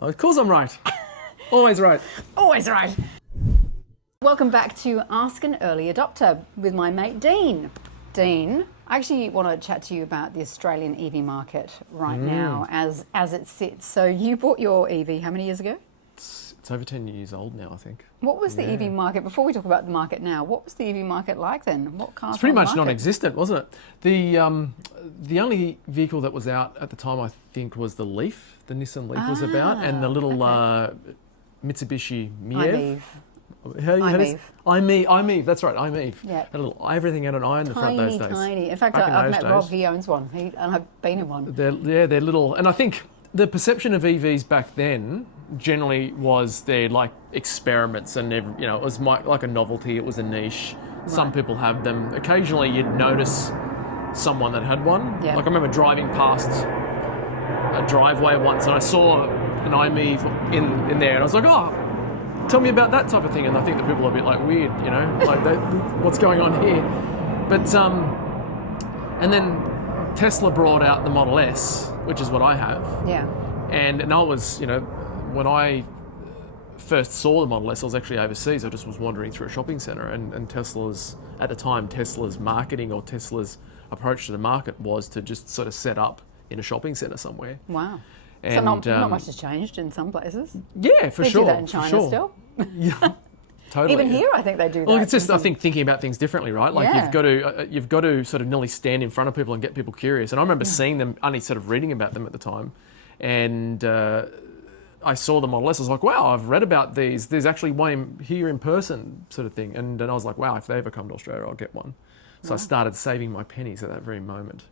Of course I'm right. Always right. Always right. Welcome back to Ask an Early Adopter with my mate Dean. Dean, I actually want to chat to you about the Australian EV market right now as it sits. So you bought your EV how many years ago? It's over 10 years old now, I think. What was the EV market, before we talk about the market now, what was the EV market like then? What cars It's pretty were on much the market? non-existent, wasn't it? The only vehicle that was out at the time, I think, was the Leaf. The Nissan Leaf was about, and the little Mitsubishi i-MiEV. i-MiEV. i-MiEV, that's right, i-MiEV. Yeah. Had a little, everything had an eye in the front those days. Tiny. In fact, Back in I've those met Rob, days. he owns one, and I've been in one. They're little, and I think the perception of EVs back then generally was they're like experiments, and it was like a novelty. It was a niche. Right. Some people have them. Occasionally, you'd notice someone that had one. Yeah. Like I remember driving past a driveway once, and I saw an i-MiEV in there, and I was like, oh, tell me about that type of thing. And I think the people are a bit like weird, like what's going on here? But and then Tesla brought out the Model S, which is what I have. Yeah. And I was, when I first saw the Model S, I was actually overseas. I just was wandering through a shopping centre, and Tesla's marketing or Tesla's approach to the market was to just sort of set up in a shopping centre somewhere. Wow. And, so not much has changed in some places. Yeah, for they sure. They do that in China still. Yeah, totally. Even here, I think they do that. Well, it's just, I think, thinking about things differently, right? Like Yeah. you've got to sort of nearly stand in front of people and get people curious. And I remember seeing them, only sort of reading about them at the time. And I saw the Model S. I was like, wow, I've read about these. There's actually one here in person, sort of thing. And then I was like, wow, if they ever come to Australia, I'll get one. So I started saving my pennies at that very moment.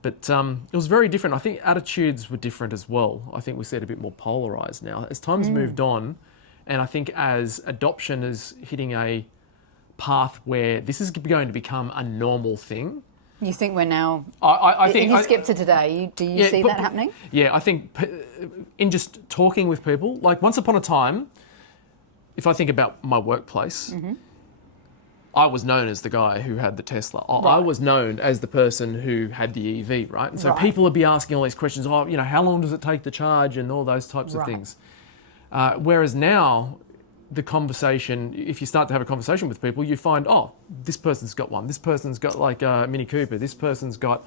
But it was very different. I think attitudes were different as well. I think we see it a bit more polarised now. As time's moved on, and I think as adoption is hitting a path where this is going to become a normal thing. You think we're now... I think... If you skip to today, do you see that happening? Yeah, I think in just talking with people, like once upon a time, if I think about my workplace... I was known as the guy who had the Tesla. Right. I was known as the person who had the EV, right? And so people would be asking all these questions, how long does it take to charge and all those types of things. Whereas now, the conversation, if you start to have a conversation with people, you find, this person's got one. This person's got like a Mini Cooper. This person's got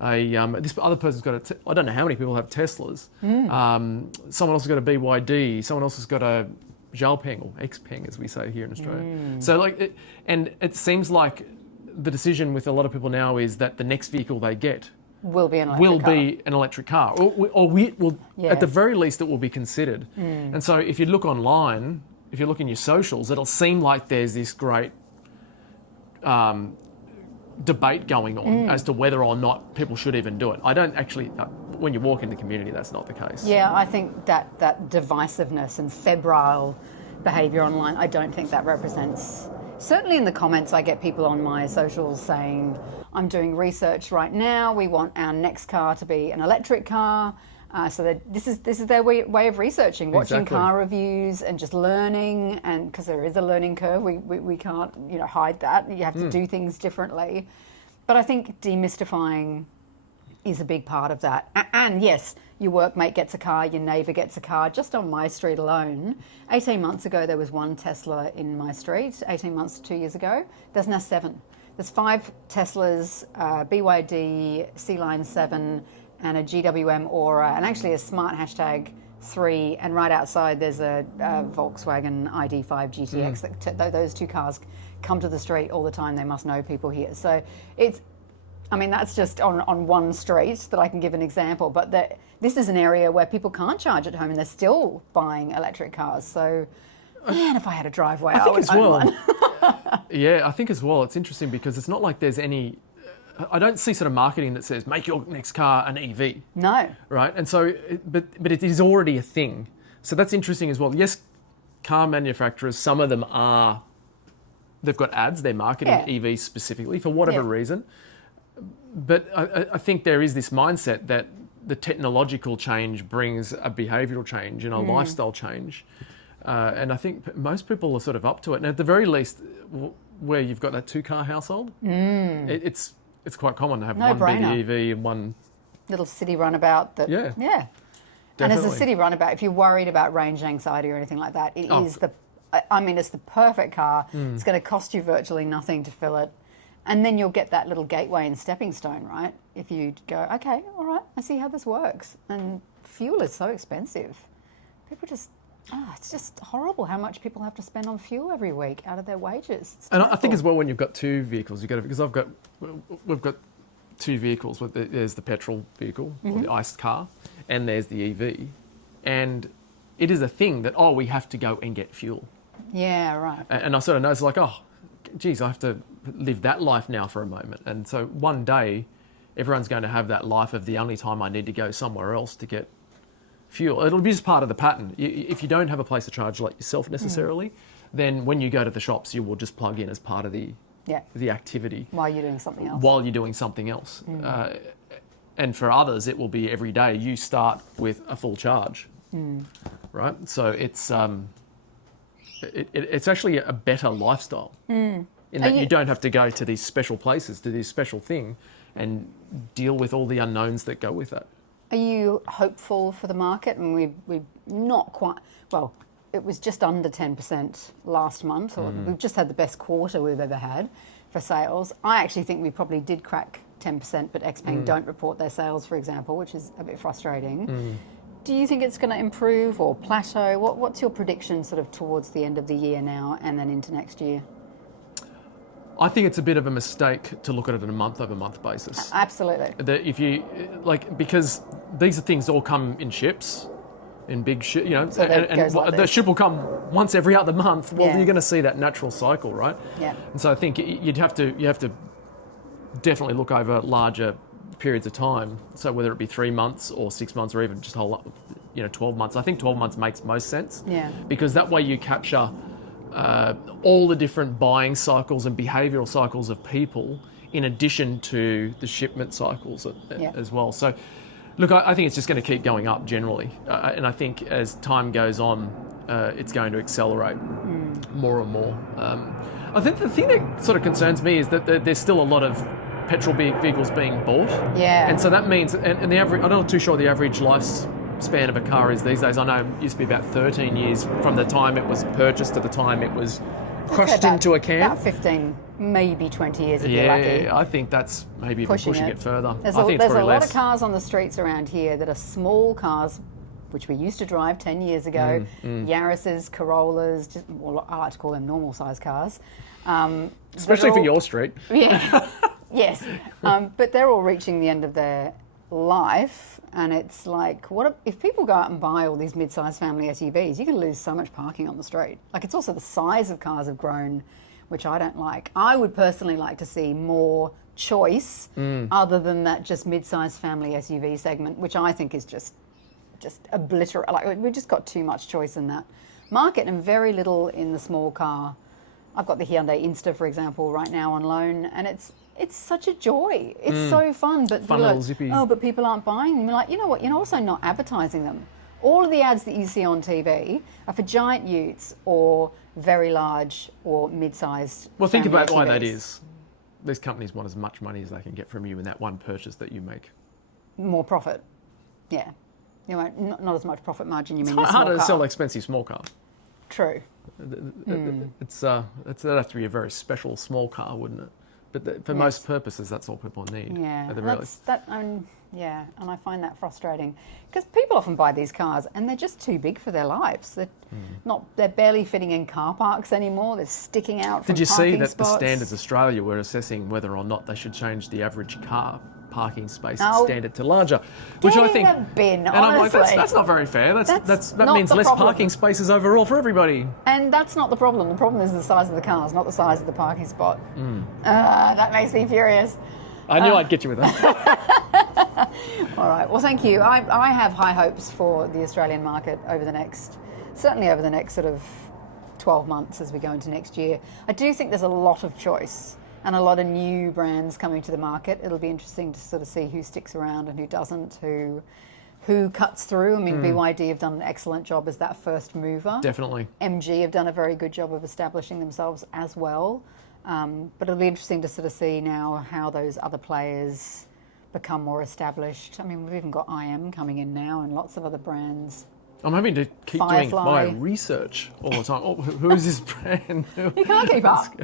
this other person's got I don't know how many people have Teslas. Someone else has got a BYD. Someone else has got a Xpeng or Xpeng, as we say here in Australia. So it seems like the decision with a lot of people now is that the next vehicle they get will be an electric car. Or at the very least it will be considered. And so if you look online, if you look in your socials, it'll seem like there's this great debate going on as to whether or not people should even do it. I don't actually, when you walk in the community, that's not the case. Yeah, I think that divisiveness and febrile behaviour online, I don't think that represents... Certainly in the comments, I get people on my socials saying, I'm doing research right now, we want our next car to be an electric car. So that this is their way of researching, watching car reviews and just learning, and because there is a learning curve, we can't hide that. You have to do things differently. But I think demystifying is a big part of that. And yes, your workmate gets a car, your neighbour gets a car. Just on my street alone, 18 months ago there was one Tesla in my street. 18 months to 2 years ago, there's now 7. There's 5 Teslas, BYD, C-Line 7, and a GWM Aura, and actually a smart hashtag 3, and right outside there's a Volkswagen ID5 GTX. Those 2 cars come to the street all the time. They must know people here. So that's just on one street that I can give an example, but this is an area where people can't charge at home and they're still buying electric cars. So, man, if I had a driveway, I would own one. Yeah, I think as well, it's interesting because it's not like there's any... I don't see sort of marketing that says, make your next car an EV. No. Right? And so, but it is already a thing. So that's interesting as well. Yes, car manufacturers, some of them they've got ads, they're marketing EVs specifically for whatever reason. But I think there is this mindset that the technological change brings a behavioural change and a lifestyle change. And I think most people are sort of up to it. And at the very least, where you've got that 2-car household, it's quite common to have one big EV and one little city runabout. And as a city runabout, if you're worried about range anxiety or anything like that, it's the perfect car. It's going to cost you virtually nothing to fill it. And then you'll get that little gateway and stepping stone, right? If you go, okay, all right, I see how this works. And fuel is so expensive. People just, it's just horrible how much people have to spend on fuel every week out of their wages. And I think as well, when you've got two vehicles, because we've got two vehicles. There's the petrol vehicle, or the ICE car, and there's the EV. And it is a thing that, we have to go and get fuel. Yeah, right. And I sort of know, it's like, geez, I have to live that life now for a moment. And so one day, everyone's going to have that life of the only time I need to go somewhere else to get fuel. It'll be just part of the pattern. If you don't have a place to charge like yourself necessarily, then when you go to the shops, you will just plug in as part of the activity. While you're doing something else. And for others, it will be every day you start with a full charge, right? So it's actually a better lifestyle in that you don't have to go to these special places, to this special thing, and deal with all the unknowns that go with that. Are you hopeful for the market? And we've not quite, well, it was just under 10% last month. Or we've just had the best quarter we've ever had for sales. I actually think we probably did crack 10%, but Xpeng don't report their sales, for example, which is a bit frustrating. Do you think it's going to improve or plateau? What's your prediction sort of towards the end of the year now and then into next year? I think it's a bit of a mistake to look at it on a month-over-month basis. Absolutely. Because these things all come in ships, in big ships, So the ship will come once every other month. Well, you're going to see that natural cycle, right? Yeah. And so I think you have to definitely look over larger periods of time. So whether it be 3 months or 6 months or even just 12 months. I think 12 months makes most sense. Yeah. Because that way you capture all the different buying cycles and behavioural cycles of people, in addition to the shipment cycles as well. So, look, I think it's just going to keep going up generally, and I think as time goes on, it's going to accelerate more and more. I think the thing that sort of concerns me is that there's still a lot of petrol vehicles being bought. Yeah. And so that means, and the average, I'm not too sure the average lifespan of a car is these days. I know it used to be about 13 years from the time it was purchased to the time it was crushed into a can. About 15, maybe 20 years if you're lucky. Yeah, I think that's maybe even pushing it further. There's I think there's a lot of cars on the streets around here that are small cars, which we used to drive 10 years ago. Yaris's, Corollas, I like to call them normal size cars. Especially for your street. Yeah, yes. But they're all reaching the end of their life, and it's like, if people go out and buy all these mid-sized family SUVs, you can lose so much parking on the street. Like, it's also the size of cars have grown, which I don't like. I would personally like to see more choice other than that just mid-sized family SUV segment, which I think is just obliterate. Like, we've just got too much choice in that market and very little in the small car. I've got the Hyundai Inster, for example, right now on loan, and it's such a joy. It's so fun, but zippy. But people aren't buying them. You're like, you know what? You're also not advertising them. All of the ads that you see on TV are for giant utes or very large or mid-sized. Well, think about why that SUVs. is. These companies want as much money as they can get from you in that one purchase that you make. More profit. Yeah. Not as much profit margin. It's harder to sell an expensive small car. True. That'd have to be a very special small car, wouldn't it? But for most purposes, that's all people need. Yeah, and I find that frustrating because people often buy these cars and they're just too big for their lives. They're barely fitting in car parks anymore. They're sticking out from Did you parking see that spots. the Standards Australia were assessing whether or not they should change the average car parking space standard to larger, which I think. Bin, and I'm like, honestly. that's not very fair. That means less problem. parking spaces overall for everybody. And that's not the problem. The problem is the size of the cars, not the size of the parking spot. That makes me furious. I knew I'd get you with that. All right. Well, thank you. I have high hopes for the Australian market certainly over the next sort of 12 months as we go into next year. I do think there's a lot of choice and a lot of new brands coming to the market. It'll be interesting to sort of see who sticks around and who doesn't, who cuts through. I mean, BYD have done an excellent job as that first mover. Definitely. MG have done a very good job of establishing themselves as well. But it'll be interesting to sort of see now how those other players become more established. I mean, we've even got IM coming in now and lots of other brands. I'm having to keep Firefly. doing my research all the time. Oh, who is this brand? You can't keep up.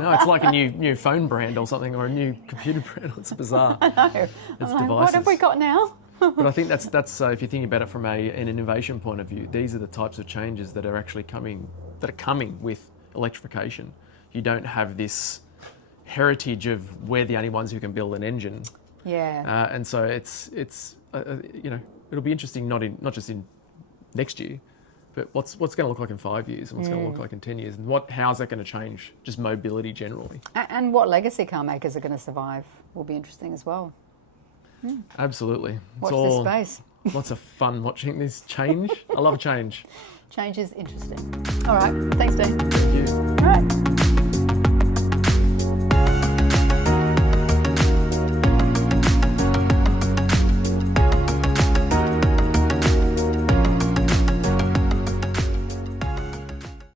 No, it's like a new phone brand or something, or a new computer brand. It's bizarre. I know. It's I'm like, devices. what have we got now? But I think that's if you're thinking about it from an innovation point of view, these are the types of changes that are actually coming with electrification. You don't have this heritage of we're the only ones who can build an engine. Yeah. And so it's it'll be interesting not just in next year, but what's going to look like in 5 years and what's going to look like in 10 years, and how's that going to change just mobility generally. And what legacy car makers are going to survive will be interesting as well. Absolutely. Watch this space. Lots of fun watching this change. I love change. Change is interesting. All right. Thanks, Dean. Thank you. All right.